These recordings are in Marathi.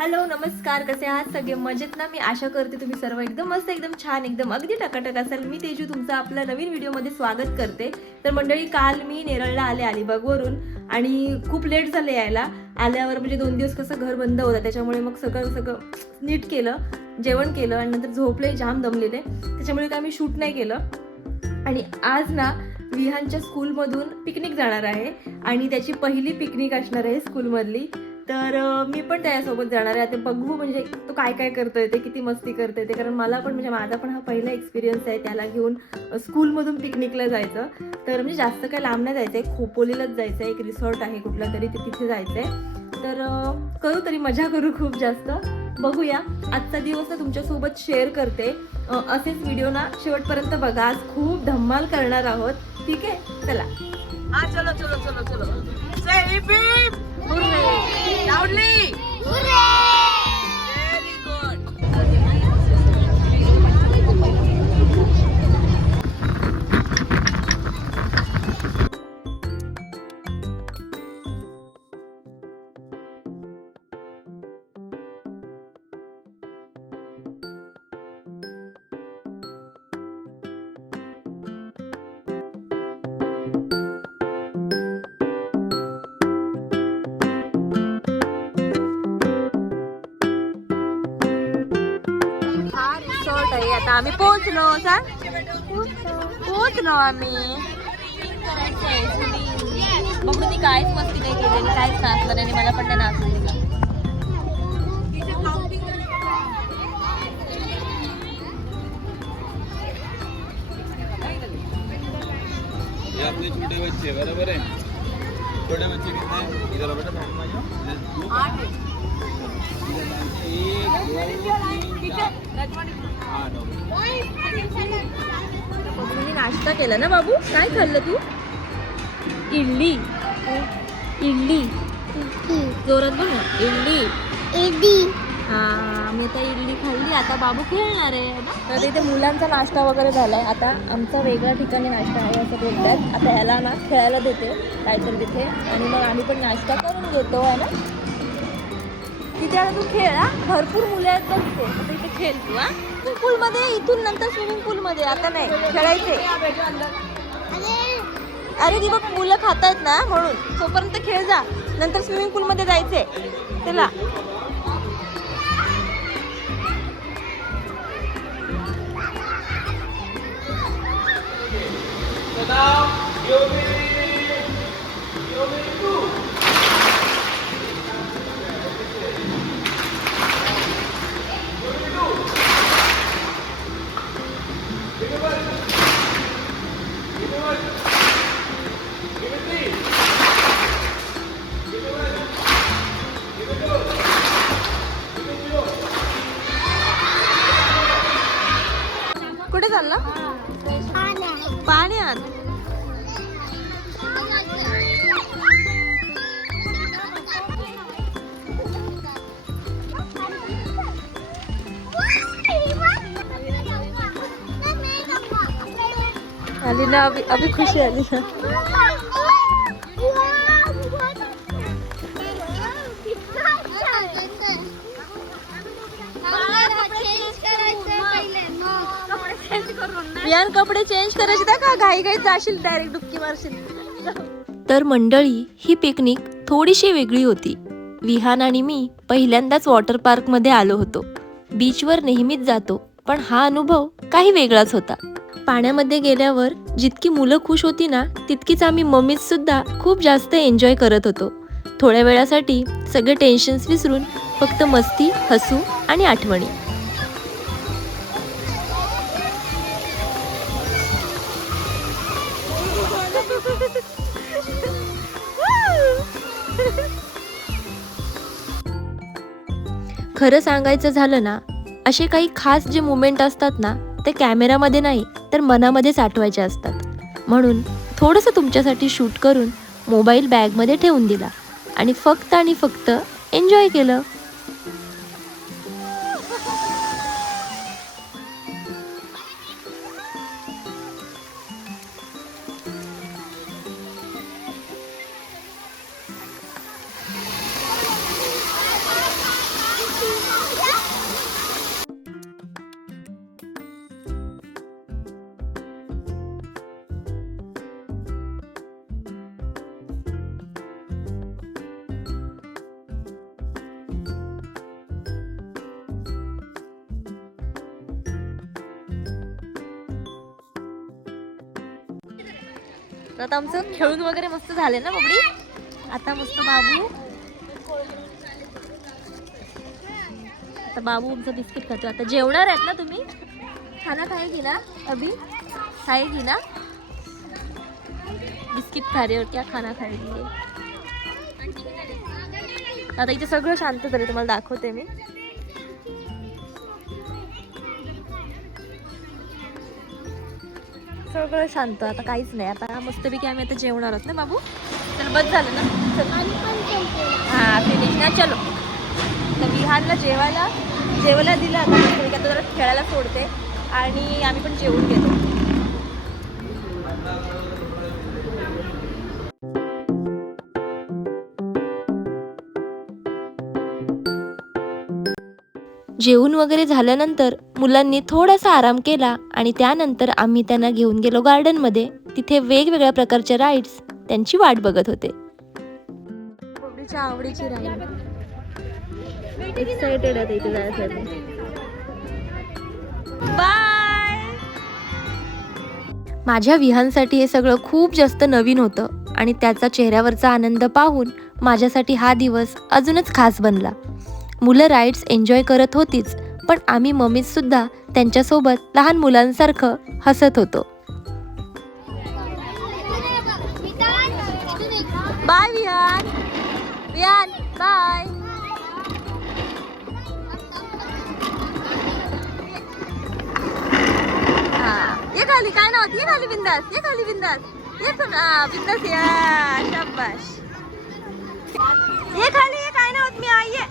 हॅलो नमस्कार. कसे आहात? सगळे मजेत ना? मी आशा करते तुम्ही सर्व एकदम मस्त एकदम छान एकदम अगदी टकाटक असाल. मी तेजू तुमचं आपल्या नवीन व्हिडिओमध्ये स्वागत करते. तर मंडळी काल मी नेरळला आले अलिबागवरून आणि खूप लेट झाले यायला. आल्यावर म्हणजे दोन दिवस कसं घर बंद होतं त्याच्यामुळे मग सगळं सगळं नीट केलं जेवण केलं आणि नंतर झोपले जाम दमलेले. त्याच्यामुळे काय मी शूट नाही केलं. आणि आज ना विहानच्या स्कूलमधून पिकनिक जाणार आहे आणि त्याची पहिली पिकनिक असणार आहे स्कूलमधली तर मी पण त्याच्यासोबत जाणार आहे. आता बघू म्हणजे तो काय काय करतोय ते किती मस्ती करतोय ते. कारण मला पण म्हणजे माझा पण हा पहिला एक्सपिरियन्स आहे त्याला घेऊन स्कूलमधून पिकनिकला जायचं. तर म्हणजे जास्त काय लांब नाही जायचं आहे खोपोलीलाच जायचं आहे एक रिसॉर्ट आहे कुठला तरी ते तिथे जायचं आहे तर करू तरी मजा करू खूप जास्त. बघूया. आजचा दिवस ना तुमच्यासोबत शेअर करते. असेच व्हिडिओ ना शेवटपर्यंत बघा. आज खूप धम्माल करणार आहोत. ठीक आहे? चला. हा चलो चलो चलो चलो. Loudly. Loudly. आता आम्ही पोहोचलो सांग पोहोचलो आम्ही. बघून मी काहीच मस्ती नाही केलेली काहीच नाचलं नाही मला पण नाही नाचलं छोटे बच्चे बराबर है छोटे बच्चे कितने इधर बेटा एक दो तीन चार। बबलूने नाश्ता केला ना बाबू? काय खाल्लं तू? इडली. इडली. जोरात बोल ना. इडली. हा मी आता इडली खाल्ली. आता बाबू खेळणार आहे. तर इथे मुलांचा नाश्ता वगैरे झालाय. आता आमचा वेगळ्या ठिकाणी नाश्ता आहे असं बोलतात. आता ह्याला ना खेळायला देते. काहीतरी तिथे. आणि मग आम्ही पण नाश्ता करून घेतो आहे ना? तिथे आता तू खेळ हा? भरपूर मुलं आहेत बघ तिथे आता इथे. खेळ तू हा? पूलमध्ये इथून नंतर स्विमिंग पूलमध्ये आता नाही खेळायचे अरे ती बघ मुलं खात आहेत ना म्हणून. तोपर्यंत खेळ जा नंतर स्विमिंग पूलमध्ये जायचे चला. कुठे चालला? पाण्यात. आली ना अभी अभी खुशी आली ना बियान कपडे चेंज करायचे का? घाई घाई जाशील डायरेक्ट डुबकी मारशील. तर मंडळी ही पिकनिक थोडीशी वेगळी होती. विहान आणि मी पहिल्यांदाच वॉटर पार्कमध्ये आलो होतो. बीचवर नेहमीच जातो पण हा अनुभव काही वेगळाच होता. पाण्यामध्ये गेल्यावर जितकी मुलं खुश होती ना तितकीच आम्ही मम्मीज सुद्धा खूप जास्त एन्जॉय करत होतो. थोड्या वेळासाठी सगळे टेन्शन्स विसरून फक्त मस्ती हसू आणि आठवणी. खरं सांगायचं झालं ना असे काही खास जे मुमेंट असतात ना ते कॅमेरामध्ये नाही तर मनामध्ये साठवायचे असतात. म्हणून थोडंसं तुमच्यासाठी शूट करून मोबाईल बॅगमध्ये ठेवून दिला आणि फक्त आणि फक्त एन्जॉय केलं. तर आता आमचं खेळून वगैरे मस्त झाले ना बबडी? आता मस्त बाबू. आता बाबू आमचं बिस्किट खातो. आता जेवणार आहेत ना तुम्ही? खाना खाएगी ना अभी? खाएगी ना बिस्किट खा रहे हो क्या खाना खाएगी आता इथे सगळं शांत झालं तुम्हाला दाखवते मी. सगळं शांत. आता काहीच नाही. आता मस्तपैकी आम्ही आता जेवणार आहोत ना बाबू? चल बस झालं ना? हां फिनिश ना चलो. तर विहानला जेवायला जेवायला दिलं आता आता जरा खेळायला सोडते. आणि आम्ही पण जेवून घेतो. जेवून वगैरे झाल्यानंतर मुलांनी थोडासा आराम केला आणि त्यानंतर आम्ही त्यांना घेऊन गेलो गार्डनमध्ये. तिथे वेगवेगळ्या प्रकारचे राईड्स त्यांची वाट बघत होते. आवडीची राईड एक्साइटेड आहे इथे जायसाठी. बाय माझ्या विहांसाठी हे सगळं खूप जास्त नवीन होतं आणि त्याचा चेहऱ्यावरचा आनंद पाहून माझ्यासाठी हा दिवस अजूनच खास बनला. मुलं राईड्स एन्जॉय करत होतीच पण आम्ही मम्मीजसुद्धा त्यांच्यासोबत लहान मुलांसारखं हसत होतो. बाय विहान विहान बाय ये खाली काय नाव? ये खाली बिंदास ये खाली बिंदास. ये बिंदास या शाबाश. ये खाली ये काय नाव? मी आहे.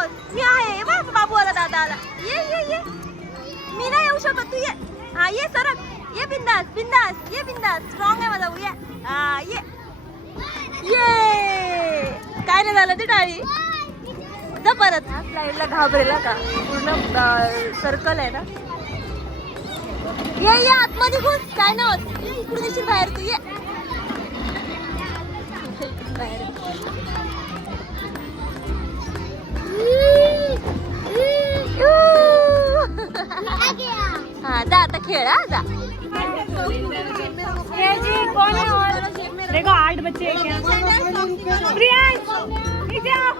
नाव मी आहे ये बाबू आला दादा आला ये ये ये. मी नाही येऊ शकत तू ये. हा ये सरक ये बिंदास बिंदास ये बिंदास. स्ट्रॉंग आहे माझा भाऊ, ये. हा ये. ये. काय नाही झालं ते टाळी जा परत. स्लाईडला घाबरेला का? पूर्ण सर्कल आहे ना? ये ये आतमध्ये घुस. काय नाही होत इकडून बाहेर तू ये. जा हा जा कौन है और? देखो आठ बच्चे हैं। क्या प्रियांश नीचे आओ।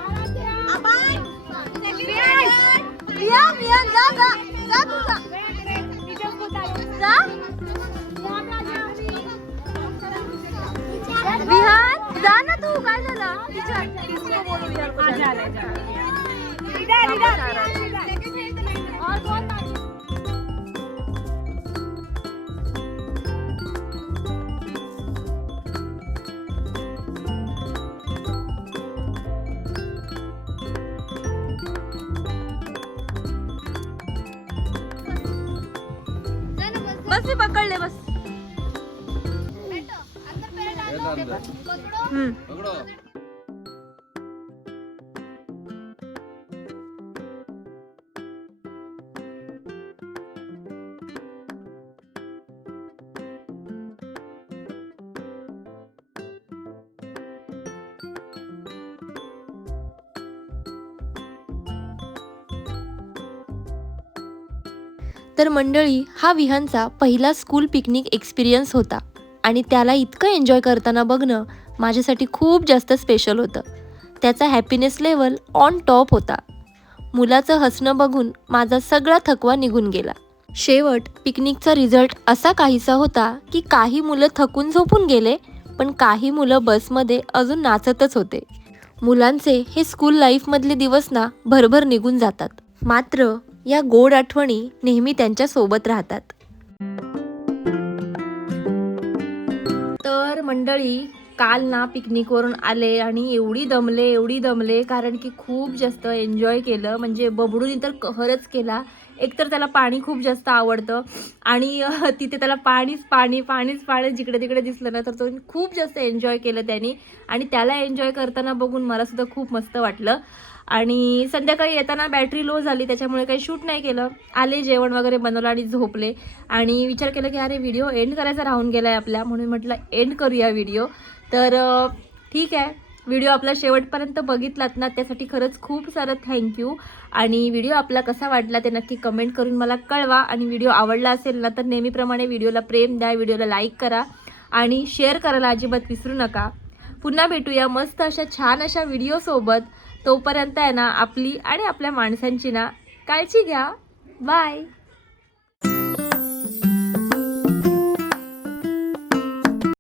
रिया रिया जा जा जा तू जा। नीचे उसको उतारो। जा। विहान जा ना तू काय झालं तिच्या किसको बोलू विहान आ जाने. जा। बस मी पकडले बस हम्म तर मंडळी हा विहानचा पहिला स्कूल पिकनिक एक्सपिरियन्स होता. आणि त्याला इतकं एन्जॉय करताना बघणं माझ्यासाठी खूप जास्त स्पेशल होतं. त्याचा हॅपीनेस लेवल ऑन टॉप होता. मुलाचं हसणं बघून माझा सगळा थकवा निघून गेला. शेवट पिकनिकचा रिझल्ट असा काहीसा होता की काही मुलं थकून झोपून गेले पण काही मुलं बसमध्ये अजून नाचतच होते. मुलांचे हे स्कूल लाईफमधले दिवस ना भरभर निघून जातात. मात्र या गोड आठवणी नेहमी त्यांच्यासोबत राहतात. तर मंडळी काल ना पिकनिकवरून आले आणि एवढी दमले एवढी दमले कारण की खूप जास्त एन्जॉय केलं. म्हणजे बबडूनी तर कहरच केला. एकतर त्याला पाणी खूप जास्त आवडतं आणि तिथे त्याला पाणीच पाणी पाणीच पाणी जिकडे तिकडे दिसलं ना तर तो खूप जास्त एन्जॉय केलं त्याने. आणि त्याला एन्जॉय करताना बघून मला सुद्धा खूप मस्त वाटलं. आणि संध्याकाळी येताना बॅटरी लो झाली त्याच्यामुळे काही शूट नाही केलं. आले जेवण वगैरे बनवलं आणि झोपले. आणि विचार केला की अरे व्हिडिओ एंड करायचा राहून गेला आहे आपल्या म्हणून म्हटलं एंड करूया व्हिडिओ तर ठीक आहे. व्हिडिओ आपला शेवटपर्यंत बघितलात ना त्यासाठी खरंच खूप सारं थँक्यू आणि व्हिडिओ आपला कसा वाटला ते नक्की कमेंट करून मला कळवा. आणि व्हिडिओ आवडला असेल ना तर नेहमीप्रमाणे व्हिडिओला प्रेम द्या व्हिडिओला लाईक करा. आणि शेअर करायला अजिबात विसरू नका. पुन्हा भेटूया मस्त अशा छान अशा व्हिडिओसोबत तोपर्यंत आहे ना आपली आणि आपल्या माणसांची ना काळजी घ्या. बाय